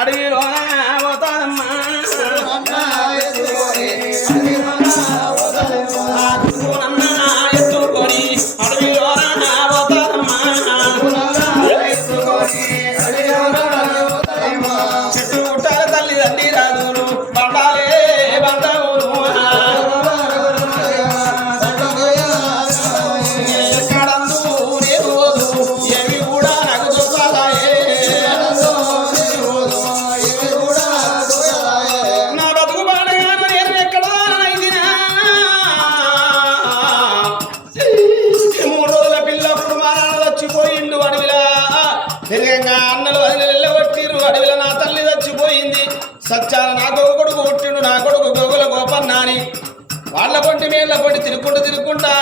అడవిలో పోతానమ్మా ఎత్తుకొని అడవిలో పోతానమ్మా చెట్టు పుట్టాల తల్లి తండ్రి రాదును బండాలే బంధవును ఎక్కడందు నేను ఏమి కూడా నాకు చూసాయే నా బతుకు బాడగాను నేను ఎక్కడా నైదినా 3 రోజుల పిల్లప్పుడు మా నాన్న చచ్చిపోయిండు అడవిలా తిరగంగా అన్నలు వదిలి కొట్టిర్రు అడవిలో నా తల్లి చచ్చిపోయింది సచ్చాల నాకు కొడుకు పుట్టిండు నా కొడుకు గోగుల గోపన్నాని వాళ్ళ పొంటి మేళ్ళ పొంటి తిరుక్కుంటా